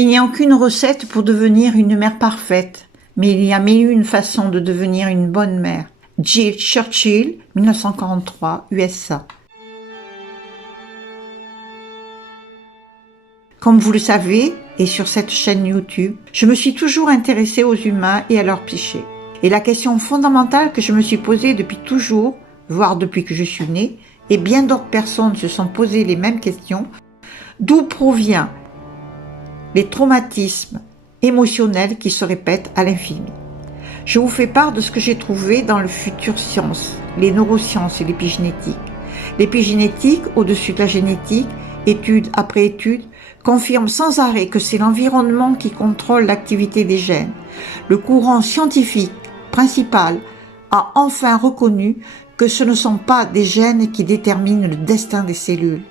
Il n'y a aucune recette pour devenir une mère parfaite, mais il y a mille et une façons de devenir une bonne mère. Jill Churchill, 1943, USA. Comme vous le savez, et sur cette chaîne YouTube, je me suis toujours intéressée aux humains et à leur psyché. Et la question fondamentale que je me suis posée depuis toujours, voire depuis que je suis née, et bien d'autres personnes se sont posées les mêmes questions, d'où provient les traumatismes émotionnels qui se répètent à l'infini. Je vous fais part de ce que j'ai trouvé dans le futur science, les neurosciences et l'épigénétique. L'épigénétique, au-dessus de la génétique, étude après étude, confirme sans arrêt que c'est l'environnement qui contrôle l'activité des gènes. Le courant scientifique principal a enfin reconnu que ce ne sont pas des gènes qui déterminent le destin des cellules.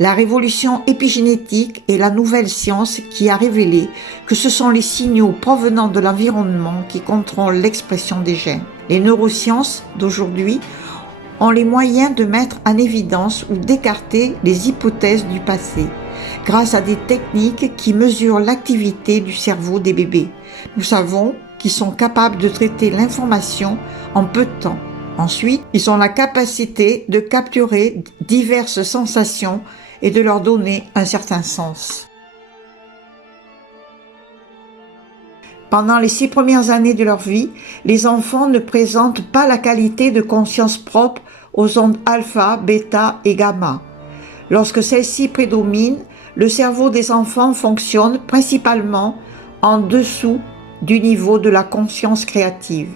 La révolution épigénétique est la nouvelle science qui a révélé que ce sont les signaux provenant de l'environnement qui contrôlent l'expression des gènes. Les neurosciences d'aujourd'hui ont les moyens de mettre en évidence ou d'écarter les hypothèses du passé, grâce à des techniques qui mesurent l'activité du cerveau des bébés. Nous savons qu'ils sont capables de traiter l'information en peu de temps. Ensuite, ils ont la capacité de capturer diverses sensations et de leur donner un certain sens. Pendant les 6 premières années de leur vie, les enfants ne présentent pas la qualité de conscience propre aux ondes alpha, bêta et gamma. Lorsque celles-ci prédominent, le cerveau des enfants fonctionne principalement en dessous du niveau de la conscience créative.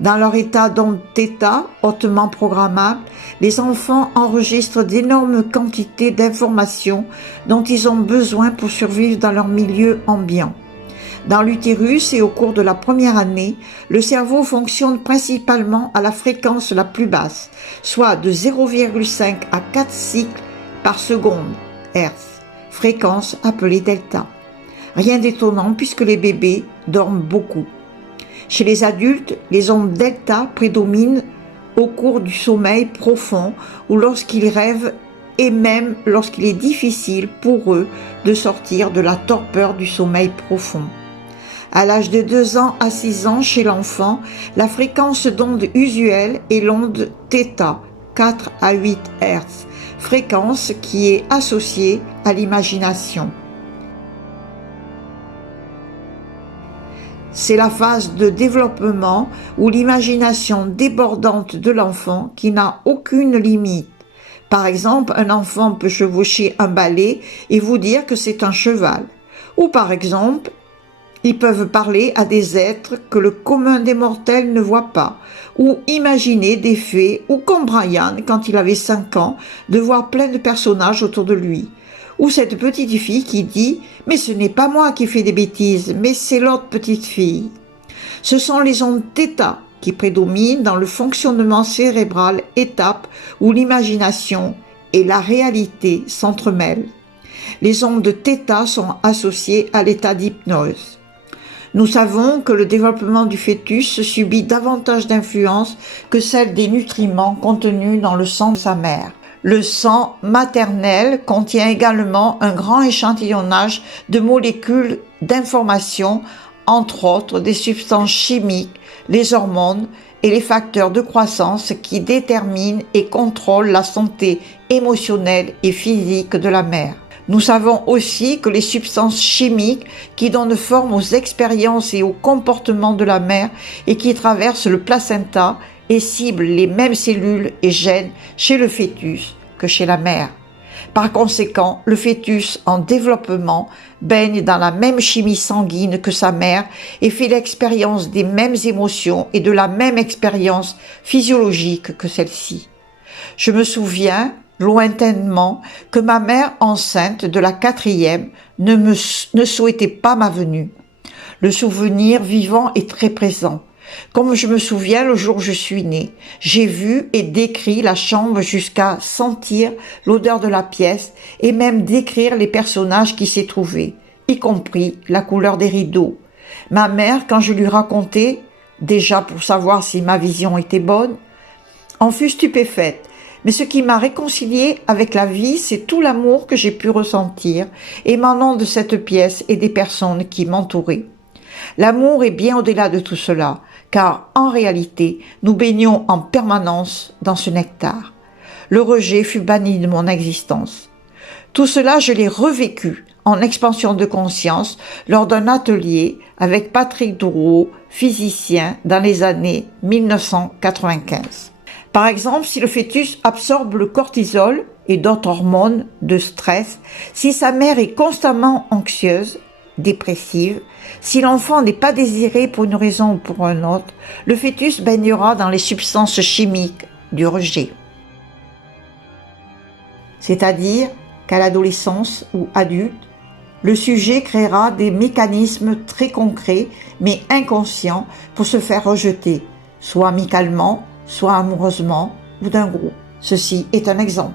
Dans leur état d'onde θ, hautement programmable, les enfants enregistrent d'énormes quantités d'informations dont ils ont besoin pour survivre dans leur milieu ambiant. Dans l'utérus et au cours de la première année, le cerveau fonctionne principalement à la fréquence la plus basse, soit de 0,5 à 4 cycles par seconde, Hertz, fréquence appelée delta. Rien d'étonnant puisque les bébés dorment beaucoup. Chez les adultes, les ondes delta prédominent au cours du sommeil profond ou lorsqu'ils rêvent et même lorsqu'il est difficile pour eux de sortir de la torpeur du sommeil profond. À l'âge de 2 ans à 6 ans chez l'enfant, la fréquence d'onde usuelle est l'onde θ, 4 à 8 Hz, fréquence qui est associée à l'imagination. C'est la phase de développement où l'imagination débordante de l'enfant qui n'a aucune limite. Par exemple, un enfant peut chevaucher un balai et vous dire que c'est un cheval. Ou par exemple, ils peuvent parler à des êtres que le commun des mortels ne voit pas, ou imaginer des fées, ou comme Brian, quand il avait 5 ans, de voir plein de personnages autour de lui. Ou cette petite fille qui dit « Mais ce n'est pas moi qui fais des bêtises, mais c'est l'autre petite fille ». Ce sont les ondes θ qui prédominent dans le fonctionnement cérébral, étape où l'imagination et la réalité s'entremêlent. Les ondes θ sont associées à l'état d'hypnose. Nous savons que le développement du fœtus subit davantage d'influence que celle des nutriments contenus dans le sang de sa mère. Le sang maternel contient également un grand échantillonnage de molécules d'information, entre autres des substances chimiques, les hormones et les facteurs de croissance qui déterminent et contrôlent la santé émotionnelle et physique de la mère. Nous savons aussi que les substances chimiques qui donnent forme aux expériences et aux comportements de la mère et qui traversent le placenta et ciblent les mêmes cellules et gènes chez le fœtus que chez la mère. Par conséquent, le fœtus en développement baigne dans la même chimie sanguine que sa mère et fait l'expérience des mêmes émotions et de la même expérience physiologique que celle-ci. Je me souviens lointainement que ma mère enceinte de la 4e ne souhaitait pas ma venue. Le souvenir vivant est très présent. Comme je me souviens le jour où je suis née, j'ai vu et décrit la chambre jusqu'à sentir l'odeur de la pièce et même décrire les personnages qui s'y trouvaient, y compris la couleur des rideaux. Ma mère, quand je lui racontais, déjà pour savoir si ma vision était bonne, en fut stupéfaite, Mais ce qui m'a réconciliée avec la vie, c'est tout l'amour que j'ai pu ressentir émanant de cette pièce et des personnes qui m'entouraient. L'amour est bien au-delà de tout cela, car en réalité, nous baignons en permanence dans ce nectar. Le rejet fut banni de mon existence. Tout cela, je l'ai revécu en expansion de conscience lors d'un atelier avec Patrick Dourreau, physicien, dans les années 1995. Par exemple, si le fœtus absorbe le cortisol et d'autres hormones de stress, si sa mère est constamment anxieuse, dépressive, si l'enfant n'est pas désiré pour une raison ou pour une autre, le fœtus baignera dans les substances chimiques du rejet. C'est-à-dire qu'à l'adolescence ou adulte, le sujet créera des mécanismes très concrets mais inconscients pour se faire rejeter, soit amicalement, soit amoureusement ou d'un groupe. Ceci est un exemple.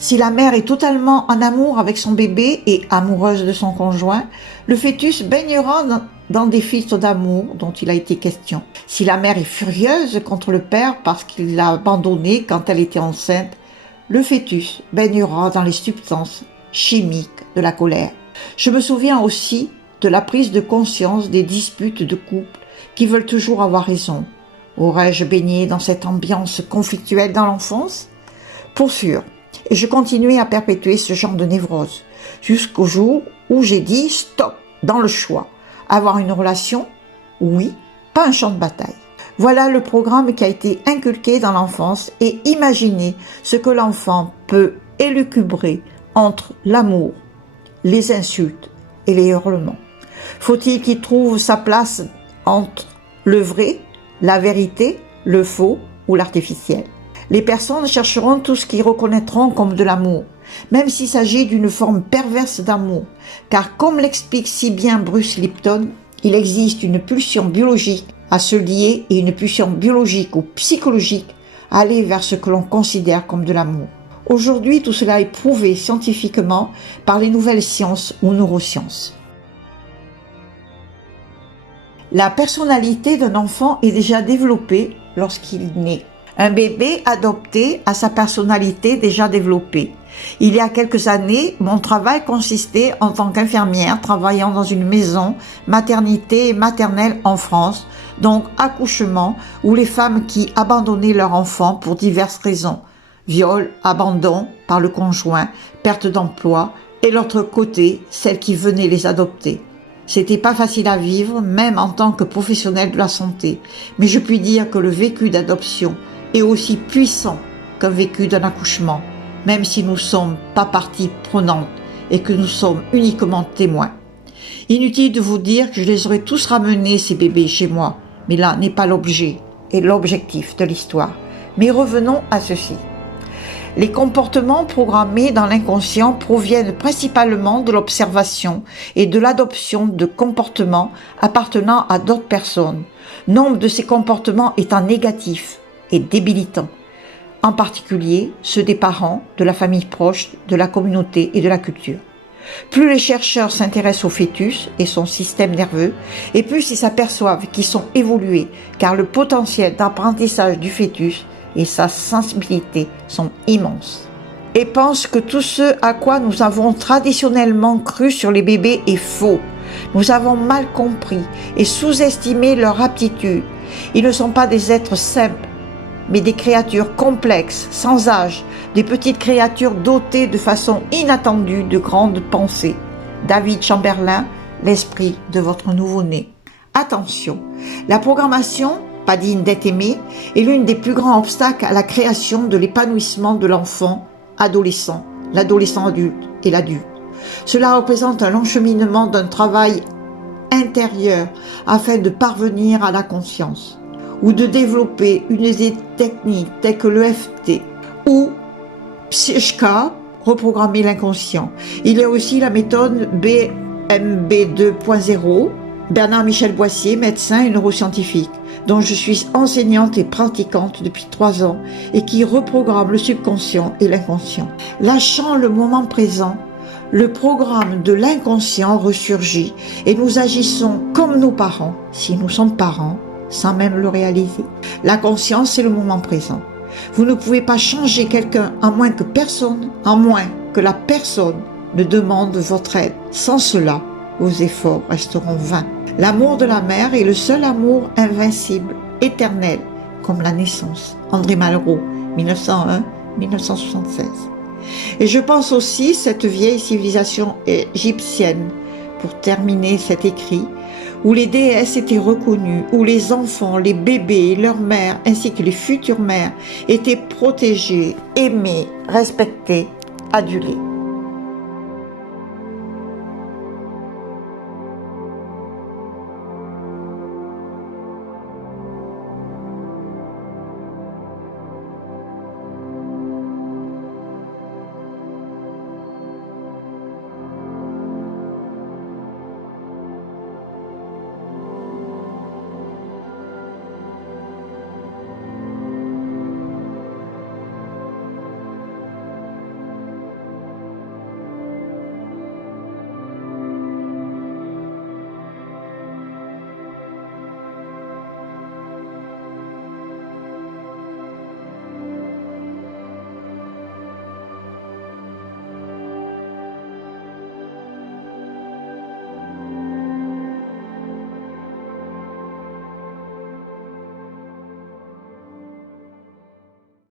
Si la mère est totalement en amour avec son bébé et amoureuse de son conjoint, le fœtus baignera dans des filtres d'amour dont il a été question. Si la mère est furieuse contre le père parce qu'il l'a abandonnée quand elle était enceinte, le fœtus baignera dans les substances chimiques de la colère. Je me souviens aussi de la prise de conscience des disputes de couple qui veulent toujours avoir raison. Aurais-je baigné dans cette ambiance conflictuelle dans l'enfance? Pour sûr. Et je continuais à perpétuer ce genre de névrose, jusqu'au jour où j'ai dit stop dans le choix. Avoir une relation? Oui, pas un champ de bataille. Voilà le programme qui a été inculqué dans l'enfance et imaginez ce que l'enfant peut élucubrer entre l'amour, les insultes et les hurlements. Faut-il qu'il trouve sa place entre le vrai, la vérité, le faux ou l'artificiel? Les personnes chercheront tout ce qu'ils reconnaîtront comme de l'amour, même s'il s'agit d'une forme perverse d'amour, car comme l'explique si bien Bruce Lipton, il existe une pulsion biologique à se lier et une pulsion biologique ou psychologique à aller vers ce que l'on considère comme de l'amour. Aujourd'hui, tout cela est prouvé scientifiquement par les nouvelles sciences ou neurosciences. La personnalité d'un enfant est déjà développée lorsqu'il naît. Un bébé adopté a sa personnalité déjà développée. Il y a quelques années, mon travail consistait en tant qu'infirmière travaillant dans une maison maternité et maternelle en France, donc accouchement, où les femmes qui abandonnaient leur enfant pour diverses raisons, viol, abandon par le conjoint, perte d'emploi, et l'autre côté, celles qui venaient les adopter. C'était pas facile à vivre, même en tant que professionnel de la santé, mais je puis dire que le vécu d'adoption est aussi puissant qu'un vécu d'un accouchement, même si nous ne sommes pas partie prenante et que nous sommes uniquement témoins. Inutile de vous dire que je les aurais tous ramenés, ces bébés, chez moi, mais là n'est pas l'objet et l'objectif de l'histoire. Mais revenons à ceci. Les comportements programmés dans l'inconscient proviennent principalement de l'observation et de l'adoption de comportements appartenant à d'autres personnes, nombre de ces comportements étant négatifs et débilitants, en particulier ceux des parents, de la famille proche, de la communauté et de la culture. Plus les chercheurs s'intéressent au fœtus et son système nerveux, et plus ils s'aperçoivent qu'ils sont évolués, car le potentiel d'apprentissage du fœtus et sa sensibilité sont immenses. Et pensent que tout ce à quoi nous avons traditionnellement cru sur les bébés est faux. Nous avons mal compris et sous-estimé leur aptitude. Ils ne sont pas des êtres simples, mais des créatures complexes, sans âge, des petites créatures dotées de façon inattendue de grandes pensées. David Chamberlain, l'esprit de votre nouveau-né. Attention, la programmation, pas digne d'être aimée, est l'une des plus grands obstacles à la création de l'épanouissement de l'enfant, adolescent, l'adolescent adulte et l'adulte. Cela représente un long cheminement d'un travail intérieur afin de parvenir à la conscience, ou de développer une des techniques telles que l'EFT ou PSYCH-K, reprogrammer l'inconscient. Il y a aussi la méthode BMB 2.0, Bernard-Michel Boissier, médecin et neuroscientifique, dont je suis enseignante et pratiquante depuis 3 ans et qui reprogramme le subconscient et l'inconscient. Lâchant le moment présent, le programme de l'inconscient ressurgit et nous agissons comme nos parents, si nous sommes parents, sans même le réaliser. La conscience, c'est le moment présent. Vous ne pouvez pas changer quelqu'un à moins que la personne ne demande votre aide. Sans cela, vos efforts resteront vains. L'amour de la mère est le seul amour invincible, éternel, comme la naissance. André Malraux, 1901-1976. Et je pense aussi cette vieille civilisation égyptienne, pour terminer cet écrit, où les déesses étaient reconnues, où les enfants, les bébés et leurs mères, ainsi que les futures mères, étaient protégés, aimés, respectés, adulés.